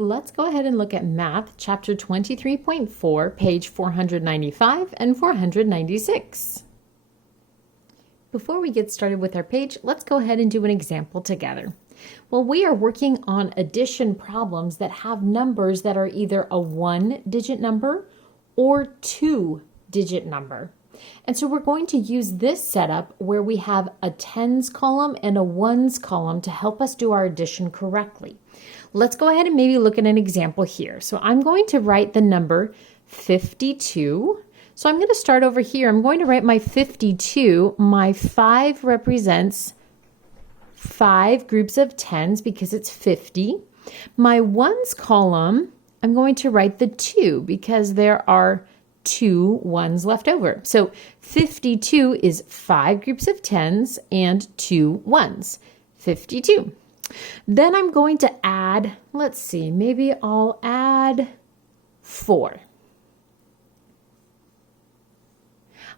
Let's go ahead and look at Math, Chapter 23.4, page 495 and 496. Before we get started with our page, let's go ahead and do an example together. Well, we are working on addition problems that have numbers that are either a one-digit number or two-digit number. And so we're going to use this setup where we have a tens column and a ones column to help us do our addition correctly. Let's go ahead and maybe look at an example here. So I'm going to write the number 52. So I'm going to start over here. I'm going to write my 52. My 5 represents 5 groups of tens because it's 50. My ones column, I'm going to write the 2 because there are 2 ones left over. So 52 is 5 groups of tens and 2 ones. 52. Then I'm going to add, let's see, maybe I'll add 4.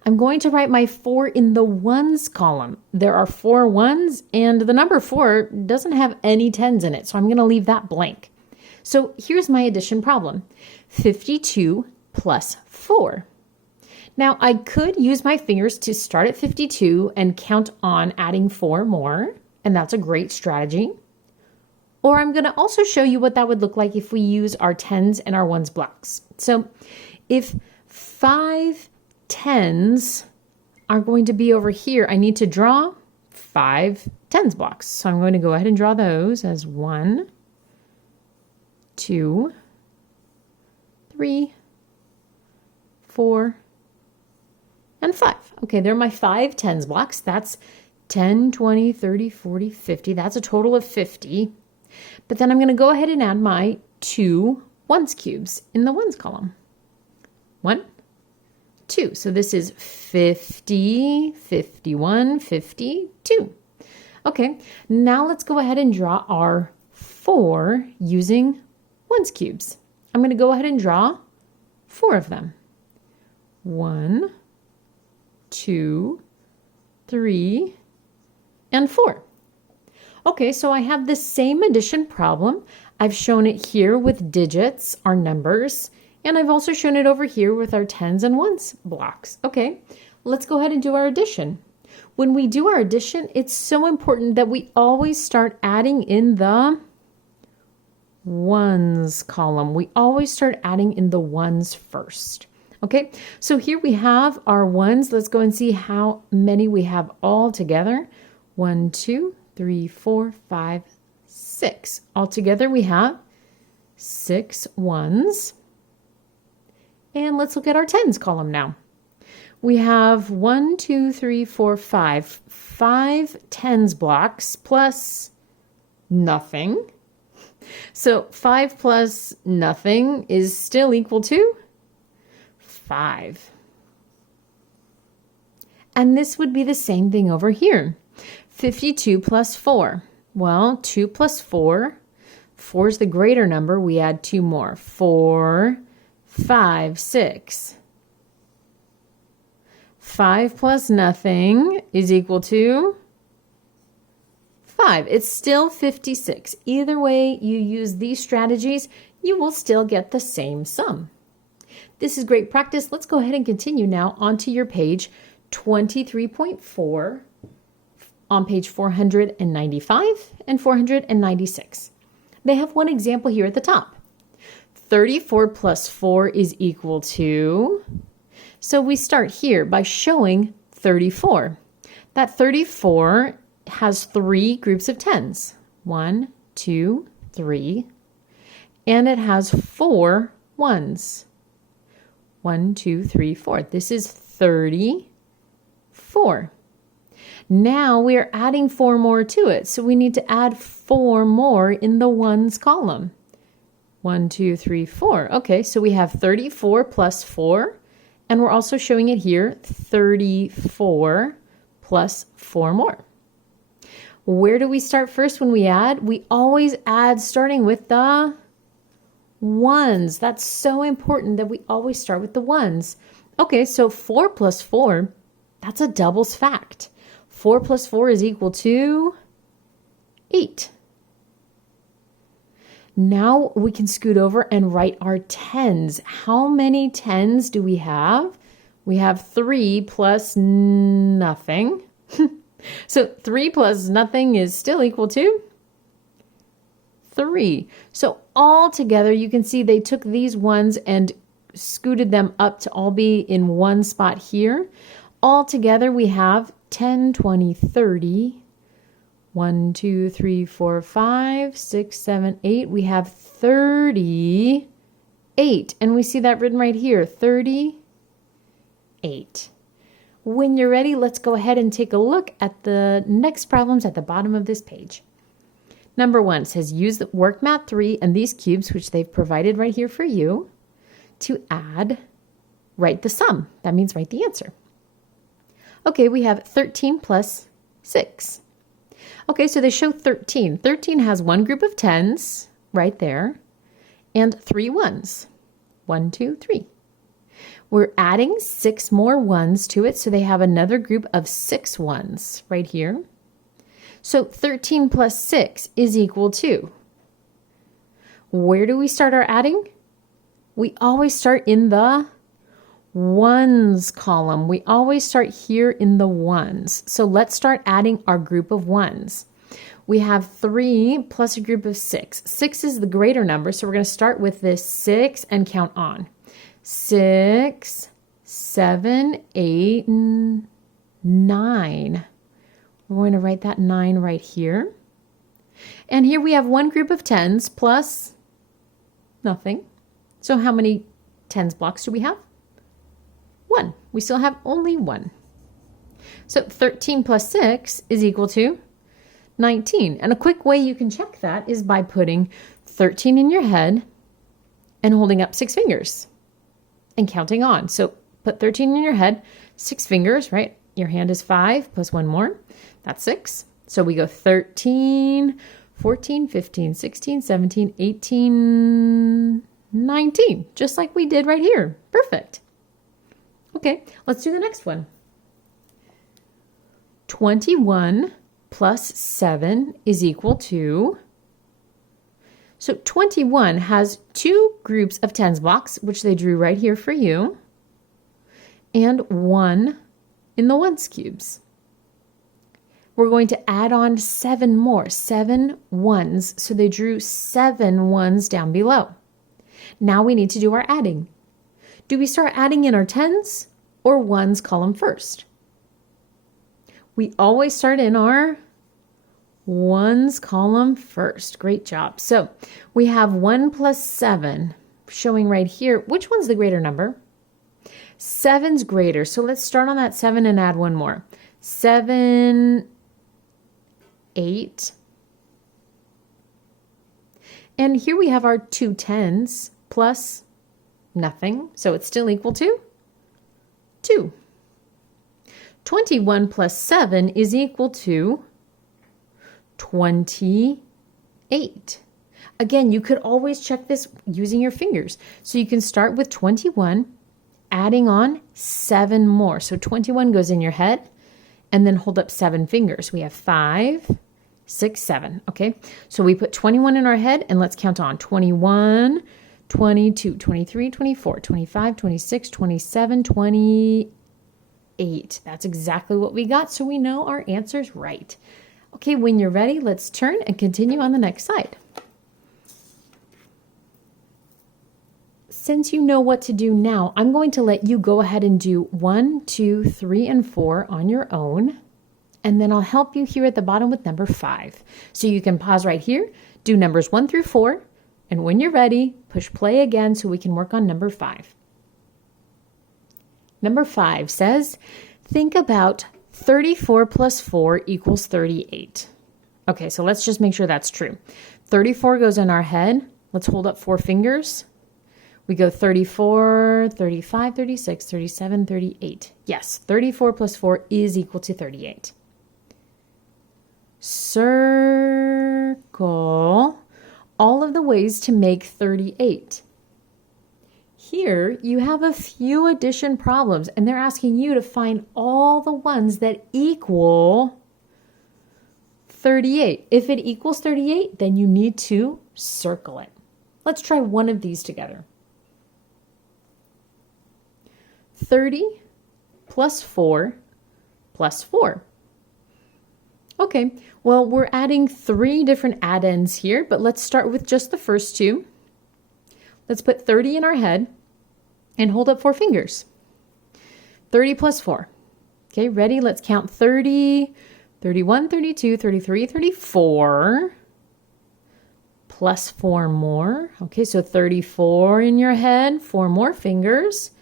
I'm going to write my 4 in the ones column. There are 4 ones and the number 4 doesn't have any tens in it, so I'm going to leave that blank. So here's my addition problem. 52 plus 4. Now I could use my fingers to start at 52 and count on adding 4 more, and that's a great strategy. Or I'm going to also show you what that would look like if we use our tens and our ones blocks. So if 5 tens are going to be over here, I need to draw 5 tens blocks. So I'm going to go ahead and draw those as 1, 2, 3, 4, and 5. Okay, they're my 5 tens blocks. That's 10, 20, 30, 40, 50. That's a total of 50. But then I'm going to go ahead and add my 2 ones cubes in the ones column. 1, 2. So this is 50, 51, 52. Okay, now let's go ahead and draw our 4 using ones cubes. I'm going to go ahead and draw 4 of them. 1, 2, 3, and 4. Okay, so I have the same addition problem. I've shown it here with digits, our numbers, and I've also shown it over here with our tens and ones blocks. Okay, let's go ahead and do our addition. When we do our addition, it's so important that we always start adding in the ones column. We always start adding in the ones first. Okay, so here we have our ones. Let's go and see how many we have all together. 1, 2, 3, 4, 5, 6. Altogether we have 6 ones. And let's look at our tens column now. We have 1, 2, 3, 4, 5. 5 tens blocks plus nothing. So 5 plus nothing is still equal to 5. And this would be the same thing over here. 52 plus 4. Well, 2 plus 4. 4 is the greater number. We add 2 more. 4, 5, 6. 5 plus nothing is equal to 5. It's still 56. Either way you use these strategies, you will still get the same sum. This is great practice. Let's go ahead and continue now onto your page 23.4 on page 495 and 496. They have one example here at the top. 34 plus 4 is equal to, so we start here by showing 34. That 34 has 3 groups of tens. 1, 2, 3. And it has 4 ones. 1, 2, 3, 4. This is 34. Now we are adding 4 more to it. So we need to add 4 more in the ones column. 1, 2, 3, 4. Okay, so we have 34 plus 4. And we're also showing it here, 34 plus 4 more. Where do we start first when we add? We always add starting with the ones. That's so important that we always start with the ones. Okay, so 4 plus 4, that's a doubles fact. 4 plus 4 is equal to 8. Now we can scoot over and write our tens. How many tens do we have? We have 3 plus nothing. So 3 plus nothing is still equal to 3. So all together, you can see they took these ones and scooted them up to all be in one spot here. All together, we have 10, 20, 30. 1, 2, 3, 4, 5, 6, 7, 8. We have 38. And we see that written right here, 38. When you're ready, let's go ahead and take a look at the next problems at the bottom of this page. Number 1 says use the WorkMath 3 and these cubes, which they've provided right here for you, to add, write the sum. That means write the answer. Okay, we have 13 plus 6. Okay, so they show 13. 13 has one group of tens right there and 3 ones. 1, 2, 3. We're adding 6 more ones to it, so they have another group of 6 ones right here. So 13 plus 6 is equal to, where do we start our adding? We always start in the ones column. We always start here in the ones. So let's start adding our group of ones. We have 3 plus a group of 6. 6 is the greater number, so we're going to start with this 6 and count on. 6, 7, 8, 9. We're going to write that 9 right here. And here we have one group of tens plus nothing. So how many tens blocks do we have? 1. We still have only 1. So 13 plus 6 is equal to 19. And a quick way you can check that is by putting 13 in your head and holding up 6 fingers and counting on. So put 13 in your head, 6 fingers, right? Your hand is 5 plus 1 more. That's 6. So we go 13, 14, 15, 16, 17, 18, 19, just like we did right here. Perfect. Okay, let's do the next one. 21 plus 7 is equal to, so 21 has 2 groups of tens blocks, which they drew right here for you, and 1 in the ones cubes. We're going to add on 7 more, 7 ones, so they drew 7 ones down below. Now we need to do our adding. Do we start adding in our tens or ones column first? We always start in our ones column first. Great job. So we have 1 plus 7 showing right here. Which one's the greater number? 7's greater. So let's start on that 7 and add 1 more. 7, 8. And here we have our 2 tens plus nothing. So it's still equal to 2. 21 plus 7 is equal to 28. Again, you could always check this using your fingers. So you can start with 21, adding on 7 more. So 21 goes in your head, and then hold up 7 fingers. We have 5, 6, 7. Okay, so we put 21 in our head, and let's count on 21, 22, 23, 24, 25, 26, 27, 28. That's exactly what we got, so we know our answer's right. Okay, when you're ready, let's turn and continue on the next side. Since you know what to do now, I'm going to let you go ahead and do 1, 2, 3, and 4 on your own, and then I'll help you here at the bottom with number 5. So you can pause right here, do numbers 1 through 4, and when you're ready, push play again so we can work on number 5. Number 5 says, think about 34 plus 4 equals 38. Okay, so let's just make sure that's true. 34 goes in our head. Let's hold up 4 fingers. We go 34, 35, 36, 37, 38. Yes, 34 plus 4 is equal to 38. Circle all of the ways to make 38. Here, you have a few addition problems, and they're asking you to find all the ones that equal 38. If it equals 38, then you need to circle it. Let's try one of these together. 30 plus 4 plus 4. Okay, well, we're adding 3 different addends here, but let's start with just the first 2. Let's put 30 in our head and hold up 4 fingers. 30 plus 4. Okay, ready? Let's count 30, 31, 32, 33, 34. Plus 4 more. Okay, so 34 in your head, 4 more fingers.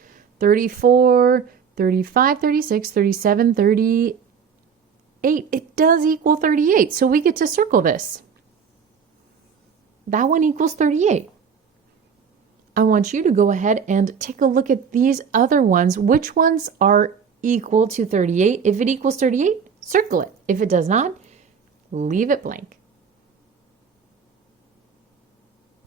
34, 35, 36, 37, 38. It does equal 38, so we get to circle this. That one equals 38. I want you to go ahead and take a look at these other ones. Which ones are equal to 38? If it equals 38, circle it. If it does not, leave it blank.